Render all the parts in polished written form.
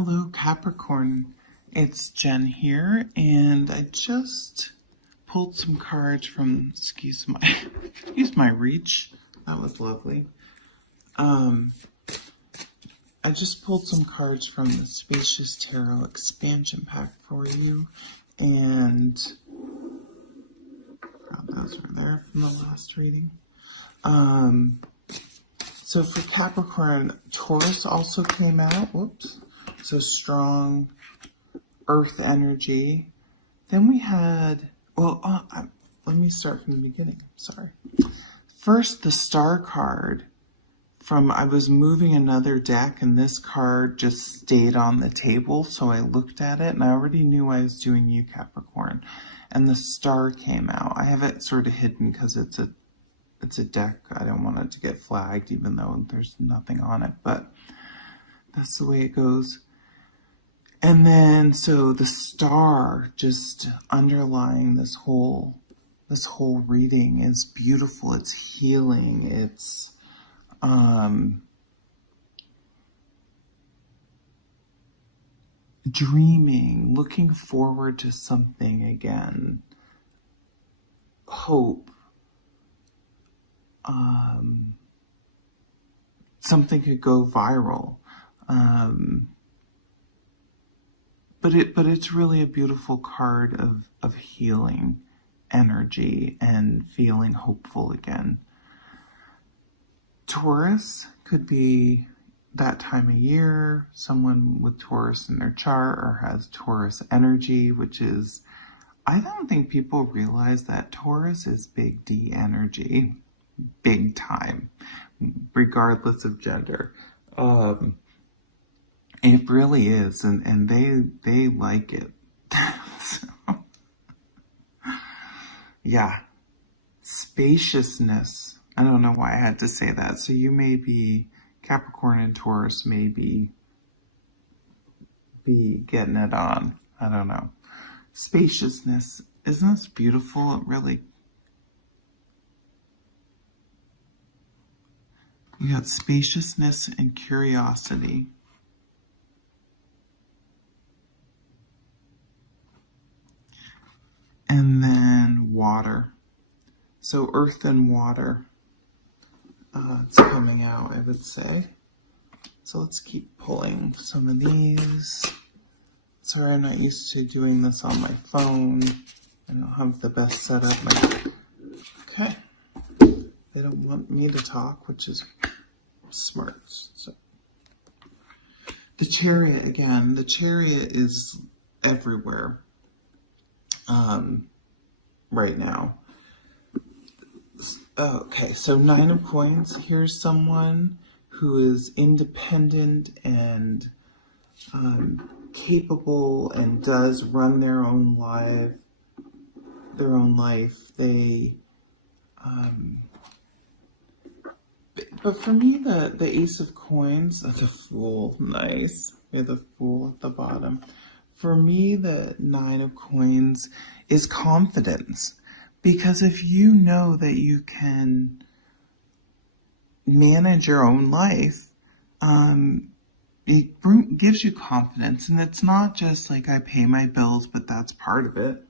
Hello, Capricorn. It's Jen here, and I just pulled some cards from, excuse my reach. That was lovely. I just pulled some cards from the Spacious Tarot expansion pack for you, and those were there from the last reading. So for Capricorn, Taurus also came out. Whoops. So strong earth energy. Then we had, let me start from the beginning. Sorry. First, the star card I was moving another deck and this card just stayed on the table. So I looked at it and I already knew I was doing you, Capricorn. And the star came out. I have it sort of hidden because it's a deck. I don't want it to get flagged even though there's nothing on it, but that's the way it goes. And then, so the star just underlying this whole reading is beautiful. It's healing. It's, dreaming, looking forward to something again, hope. Something could go viral. But it's really a beautiful card of healing energy and feeling hopeful again. Taurus could be that time of year, someone with Taurus in their chart or has Taurus energy, which is, I don't think people realize that Taurus is big D energy, big time, regardless of gender. It really is, and they like it. So, yeah. Spaciousness. I don't know why I had to say that. So you may be, Capricorn and Taurus may be getting it on. I don't know. Spaciousness. Isn't this beautiful? It really... We got spaciousness and curiosity. And then water. So earth and water. It's coming out, I would say. So let's keep pulling some of these. Sorry, I'm not used to doing this on my phone. I don't have the best setup. Okay. They don't want me to talk, which is smart. So the Chariot again. The Chariot is everywhere right now. Okay, so 9 of Coins. Here's someone who is independent and capable and does run their own life. They but for me, the Ace of Coins, the Fool, nice. We have the Fool at the bottom. For me, the 9 of Coins is confidence. Because if you know that you can manage your own life, it gives you confidence. And it's not just like I pay my bills, but that's part of it.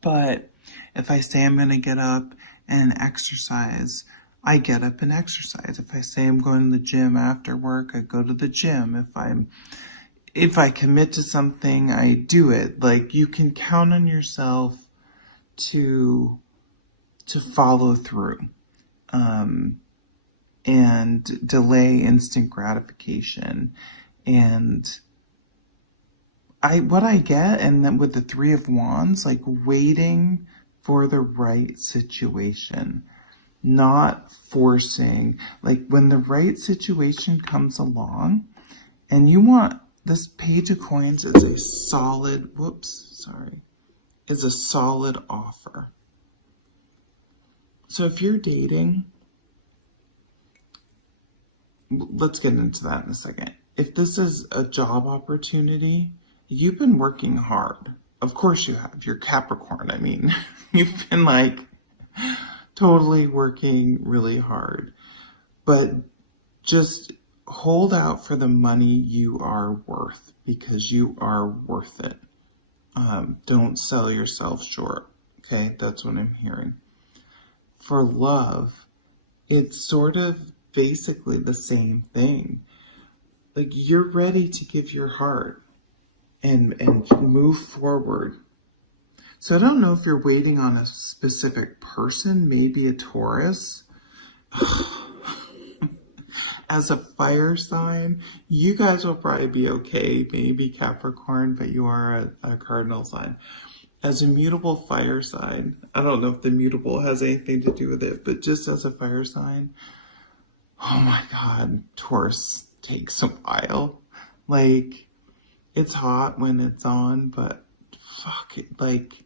But if I say I'm going to get up and exercise, I get up and exercise. If I say I'm going to the gym after work, I go to the gym. If I commit to something, I do it. Like, you can count on yourself to follow through, and delay instant gratification. And what I get, and then with the 3 of Wands, like waiting for the right situation, not forcing. Like when the right situation comes along and you want, this Page of Coins is a solid, is a solid offer. So if you're dating, let's get into that in a second. If this is a job opportunity, you've been working hard. Of course you have. You're Capricorn. I mean, you've been like totally working really hard. But just hold out for the money you are worth, because you are worth it. Don't sell yourself short. Okay, that's what I'm hearing. For love, it's sort of basically the same thing. Like, you're ready to give your heart and move forward. So I don't know if you're waiting on a specific person, maybe a Taurus. As a fire sign, you guys will probably be okay, maybe Capricorn, but you are a cardinal sign. As a mutable fire sign, I don't know if the mutable has anything to do with it, but just as a fire sign, oh my God, Taurus takes a while. Like, it's hot when it's on, but fuck it, like,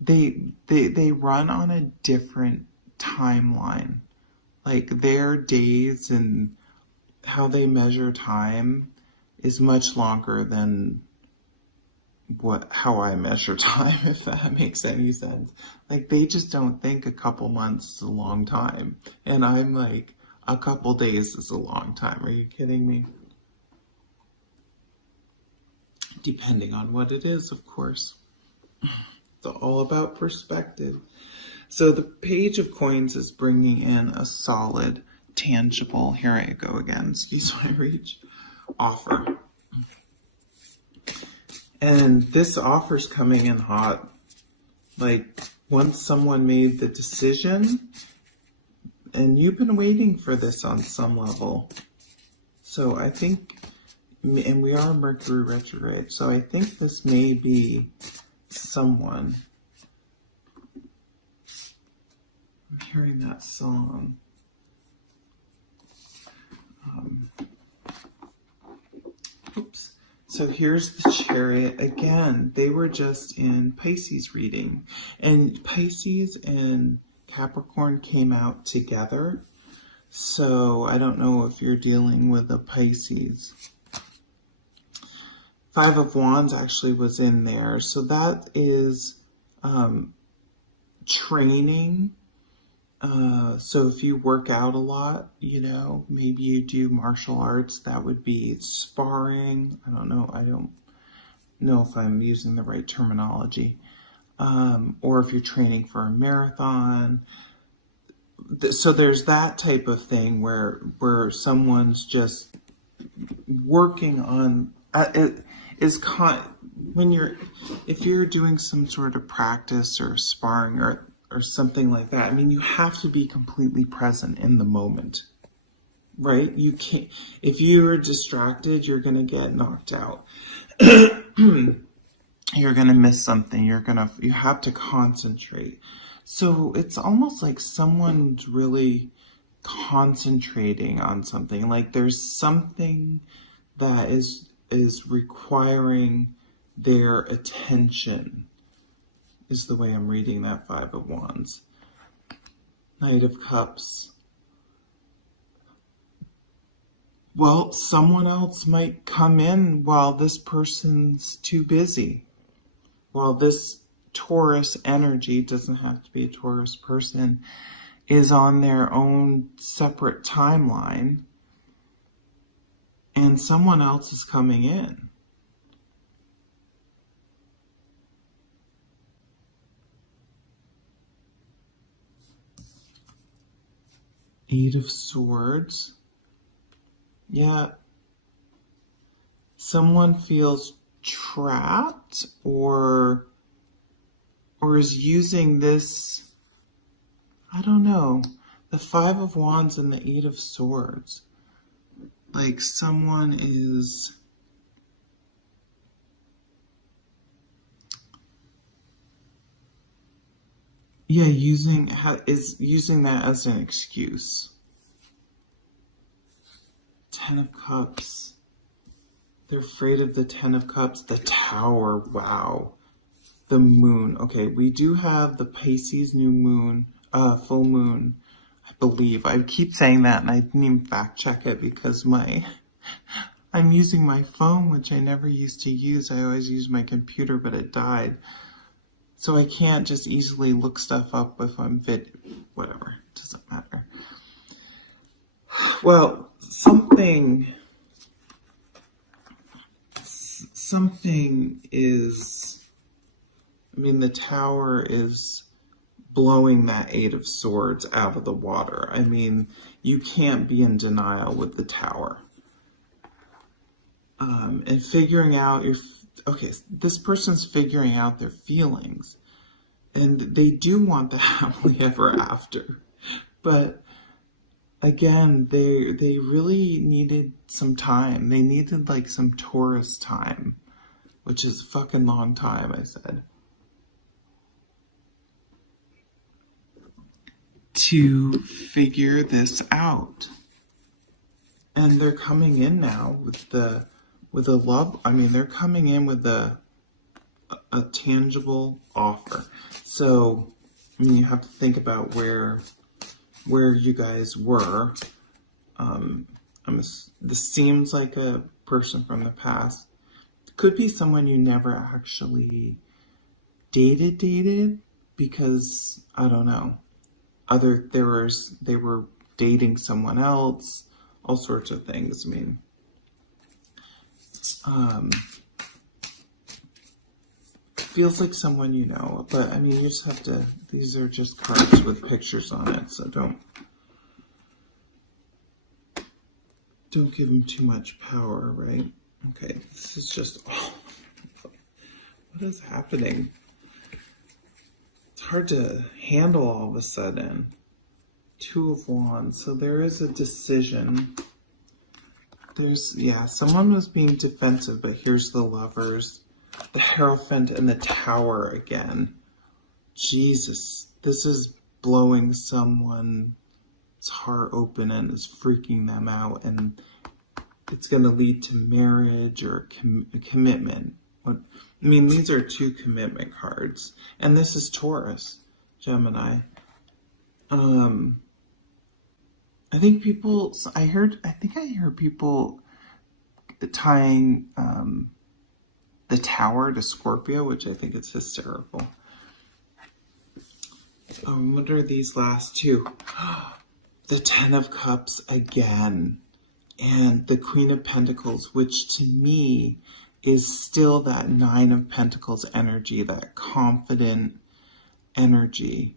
they run on a different timeline. Like, their days and how they measure time is much longer than how I measure time, if that makes any sense. Like, they just don't think a couple months is a long time. And I'm like, a couple days is a long time. Are you kidding me? Depending on what it is, of course. It's all about perspective. So the Page of Coins is bringing in a solid, tangible, here I go again, excuse my reach, offer. And this offer's coming in hot. Like, once someone made the decision, and you've been waiting for this on some level. So I think, and we are Mercury retrograde, so I think this may be someone. I'm hearing that song. Oops. So here's the Chariot again. They were just in Pisces reading, and Pisces and Capricorn came out together. So I don't know if you're dealing with a Pisces. Five of Wands actually was in there. So that is training. So if you work out a lot, you know, maybe you do martial arts, that would be sparring. I don't know if I'm using the right terminology. Or if you're training for a marathon. So there's that type of thing where someone's just working on if you're doing some sort of practice or sparring or something like that, I mean, you have to be completely present in the moment, right? You can't, if you're distracted, you're going to get knocked out. You're going to miss something. You have to concentrate. So it's almost like someone's really concentrating on something. Like, there's something that is requiring their attention, is the way I'm reading that Five of Wands. Knight of Cups. Well, someone else might come in while this person's too busy. While this Taurus energy, doesn't have to be a Taurus person, is on their own separate timeline, and someone else is coming in. Eight of Swords. Yeah. Someone feels trapped or is using this, I don't know, the Five of Wands and the Eight of Swords. Like, someone is using that as an excuse. Ten of Cups. They're afraid of the Ten of Cups. The Tower. Wow. The Moon. Okay, we do have the Pisces new moon, full moon, I believe. I keep saying that, and I didn't even fact check it because I'm using my phone, which I never used to use. I always used my computer, but it died. So I can't just easily look stuff up if I'm whatever. It doesn't matter. Well, something is, I mean, the Tower is blowing that Eight of Swords out of the water. I mean, you can't be in denial with the Tower. And figuring out okay, this person's figuring out their feelings, and they do want the happily ever after, but again, they really needed some time. They needed like some Taurus time, which is a fucking long time, I said, to figure this out. And they're coming in now with a love. I mean, they're coming in with a tangible offer. So, I mean, you have to think about where you guys were. This seems like a person from the past. Could be someone you never actually dated, because I don't know. They were dating someone else, all sorts of things. I mean, feels like someone you know, but I mean, you just have to, these are just cards with pictures on it, so don't give them too much power, right? Okay, this is just, what is happening? It's hard to handle all of a sudden. Two of Wands, so there is a decision. Someone was being defensive, but here's the Lovers, the Hierophant, and the Tower again. Jesus, this is blowing someone's heart open and is freaking them out, and it's going to lead to marriage or a commitment. I mean, these are two commitment cards, and this is Taurus, Gemini. I think I heard people tying the Tower to Scorpio, which I think is hysterical. What are these last two? The Ten of Cups again, and the Queen of Pentacles, which to me is still that Nine of Pentacles energy, that confident energy.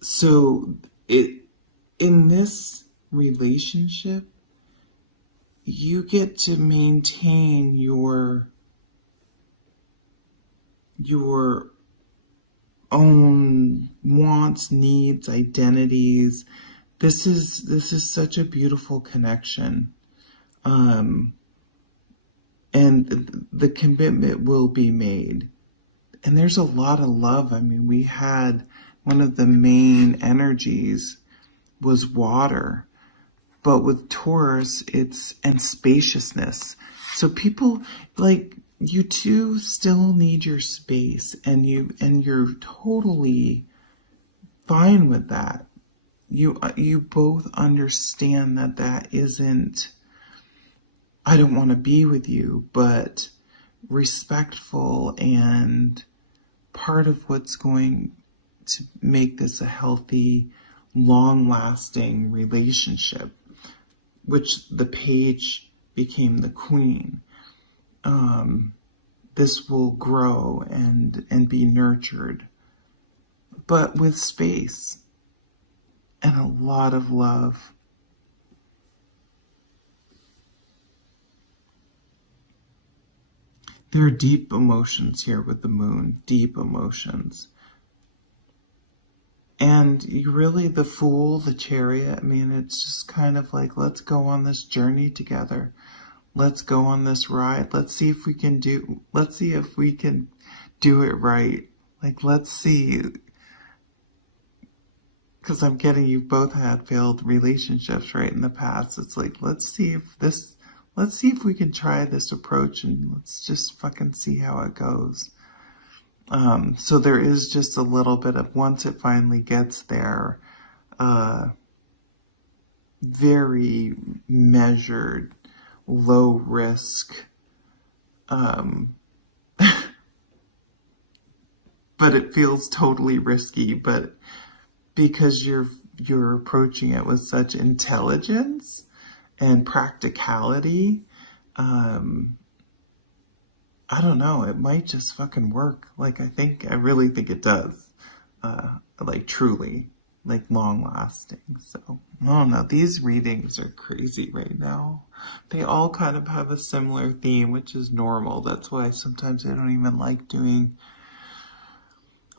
So in this relationship, you get to maintain your own wants, needs, identities. This is such a beautiful connection. And the commitment will be made. And there's a lot of love. I mean, we had one of the main energies was water, but with Taurus, and spaciousness. So people, like, you two still need your space, and you're totally fine with that. You both understand that isn't, I don't want to be with you, but respectful and part of what's going to make this a healthy, long-lasting relationship, which the Page became the Queen. This will grow and be nurtured, but with space and a lot of love. There are deep emotions here with the Moon, deep emotions. And you really, the Fool, the Chariot, I mean, it's just kind of like, let's go on this journey together. Let's go on this ride. Let's see if we can do it right. Like, let's see. Because I'm getting, you both had failed relationships, right, in the past. It's like, let's see if we can try this approach, and let's just fucking see how it goes. So there is just a little bit of, once it finally gets there, very measured, low risk, but it feels totally risky, but because you're you're approaching it with such intelligence and practicality. I don't know, it might just fucking work. Like, I really think it does. Like, truly, like, long lasting. So, I don't know, these readings are crazy right now. They all kind of have a similar theme, which is normal. That's why sometimes I don't even like doing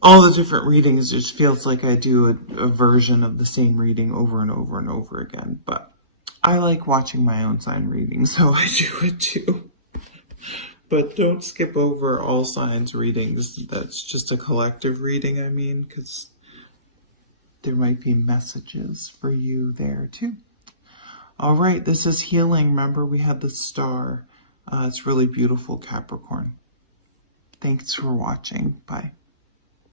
all the different readings. It just feels like I do a version of the same reading over and over and over again. But I like watching my own sign reading, so I do it too. But don't skip over all signs readings. That's just a collective reading, I mean, because there might be messages for you there too. All right, this is healing. Remember, we had the star. It's really beautiful, Capricorn. Thanks for watching. Bye.